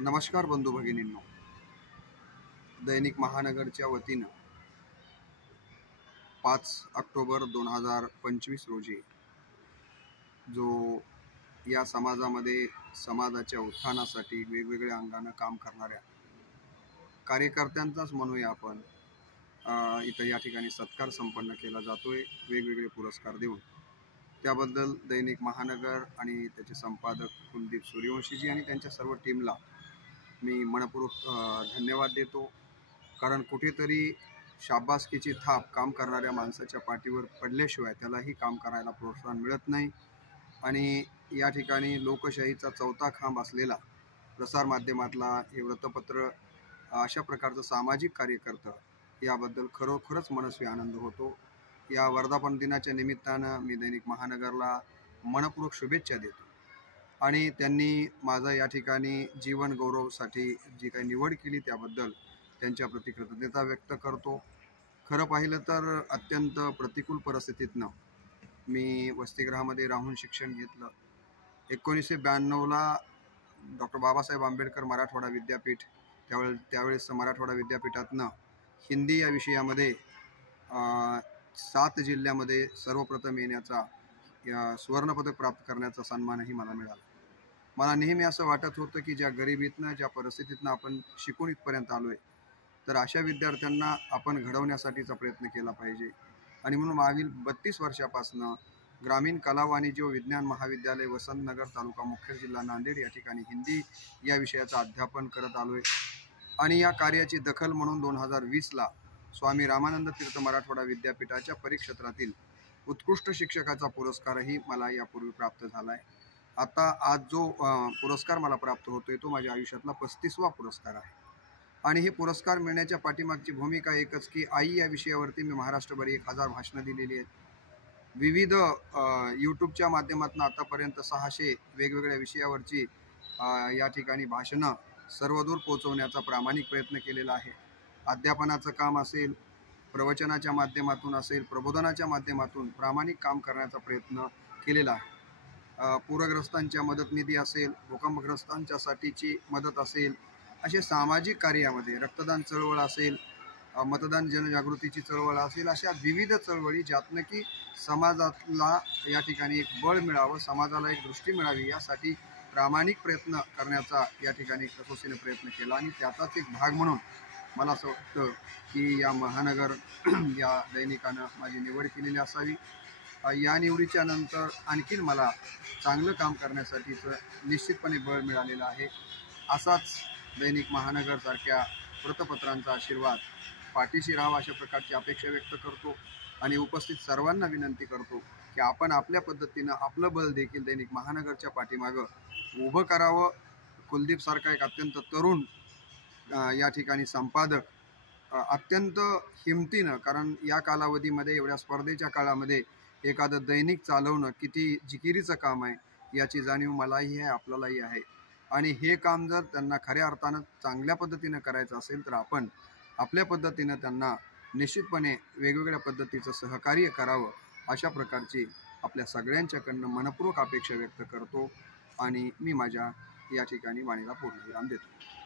नमस्कार बंधू भगिनींनो, दैनिक महानगरच्या वतीनं 5 ऑक्टोबर 2025 रोजी जो या समाजामध्ये समाजाच्या उत्थानासाठी वेगवेगळ्या अंगानं काम करणाऱ्या कार्यकर्त्यांचाच म्हणूया आपण इथं या ठिकाणी सत्कार संपन्न केला जातोय वेगवेगळे पुरस्कार देऊन। त्याबद्दल दैनिक महानगर आणि त्याचे संपादक कुलदीप सूर्यवंशीजी आणि त्यांच्या सर्व टीमला मी मनपूर्वक धन्यवाद देतो। कारण कुठेतरी शाबासकीची थाप काम करणाऱ्या माणसाच्या पाठीवर पडल्याशिवाय त्यालाही काम करायला प्रोत्साहन मिळत नाही। आणि या ठिकाणी लोकशाहीचा चौथा खांब असलेला प्रसारमाध्यमातला हे वृत्तपत्र अशा प्रकारचं सामाजिक कार्य करतं याबद्दल खरोखरच मनस्वी आनंद होतो। या वर्धापन दिनाच्या निमित्तानं मी दैनिक महानगरला मनपूर्वक शुभेच्छा देतो आणि त्यांनी माझा या ठिकाणी जीवन गौरवसाठी जी काही निवड केली त्याबद्दल त्यांच्याप्रती कृतज्ञता व्यक्त करतो। खरं पाहिलं तर अत्यंत प्रतिकूल परिस्थितीतनं मी वसतिगृहामध्ये राहून शिक्षण घेतलं। 1992ला डॉक्टर बाबासाहेब आंबेडकर मराठवाडा विद्यापीठ त्यावेळेस मराठवाडा विद्यापीठातनं हिंदी या विषयामध्ये 7 जिल्ह्यामध्ये सर्वप्रथम येण्याचा सुवर्णपदक प्राप्त करण्याचा सन्मानही मला मिळाला। मला नेहमी असं वाटत होतं की ज्या गरिबीतनं ज्या परिस्थितीतनं आपण शिकून इथपर्यंत आलोय तर अशा विद्यार्थ्यांना आपण घडवण्यासाठीचा प्रयत्न केला पाहिजे। आणि म्हणून मागील 32 वर्षापासून ग्रामीण कला वाणिज्य व विज्ञान महाविद्यालय वसंतनगर तालुका मुखेड जिल्हा नांदेड या ठिकाणी हिंदी या विषयाचं अध्यापन करत आलोय। आणि या कार्याची दखल म्हणून 2020ला स्वामी रामानंद तीर्थ मराठवाडा विद्यापीठाच्या परिक्षेत्रातील उत्कृष्ट शिक्षकाचा पुरस्कारही मला यापूर्वी प्राप्त झाला आहे। आता आज जो पुरस्कार मला प्राप्त होतोय तो माझ्या आयुष्यातला 35वा पुरस्कार आहे। आणि हे पुरस्कार मिळण्याच्या पाठीमागची भूमिका एकच की आई या विषयावरती मी महाराष्ट्रभर 1000 भाषणं दिलेली आहेत। विविध यूट्यूबच्या माध्यमातून आतापर्यंत 600 वेगवेगळ्या विषयावरची या ठिकाणी भाषणं सर्वदूर पोहोचवण्याचा प्रामाणिक प्रयत्न केलेला आहे। अध्यापनाचं काम असेल, प्रवचनाच्या माध्यमातून असेल, प्रबोधनाच्या माध्यमातून प्रामाणिक काम करण्याचा प्रयत्न केलेला आहे। पूरग्रस्तांच्या मदत निधी असेल, भूकंपग्रस्तांच्यासाठीची मदत असेल, असे सामाजिक कार्यामध्ये रक्तदान चळवळ असेल, मतदान जनजागृतीची चळवळ असेल, अशा विविध चळवळी ज्यातनं की समाजाला या ठिकाणी एक बळ मिळावं, समाजाला एक दृष्टी मिळावी यासाठी प्रामाणिक प्रयत्न करण्याचा या ठिकाणी कसोशीने प्रयत्न केला। आणि त्याचाच एक भाग म्हणून मला असं वाटतं की या महानगर या दैनिकानं माझी निवड केलेली असावी। या निवडीच्या नंतर आणखीन मला चांगलं काम करण्यासाठीचं निश्चितपणे बळ मिळालेलं आहे। असाच दैनिक महानगरसारख्या वृत्तपत्रांचा आशीर्वाद पाठीशी राहावा अशा प्रकारची अपेक्षा व्यक्त करतो आणि उपस्थित सर्वांना विनंती करतो की आपण आपल्या पद्धतीनं आपलं बल देखील दैनिक महानगरच्या पाठीमागं उभं करावं। कुलदीपसारखा एक अत्यंत तरुण या ठिकाणी संपादक अत्यंत हिमतीनं, कारण या कालावधीमध्ये एवढ्या स्पर्धेच्या काळामध्ये एखादं दैनिक चालवणं किती जिकिरीचं काम आहे याची जाणीव मलाही आहे, आपल्यालाही आहे। आणि हे काम जर त्यांना खऱ्या अर्थानं चांगल्या पद्धतीनं करायचं असेल तर आपण आपल्या पद्धतीनं त्यांना निश्चितपणे वेगवेगळ्या पद्धतीचं सहकार्य करावं अशा प्रकारची आपल्या सगळ्यांच्याकडनं मनपूर्वक अपेक्षा व्यक्त करतो आणि मी माझ्या या ठिकाणी वाणीला पूर्णविराम देतो।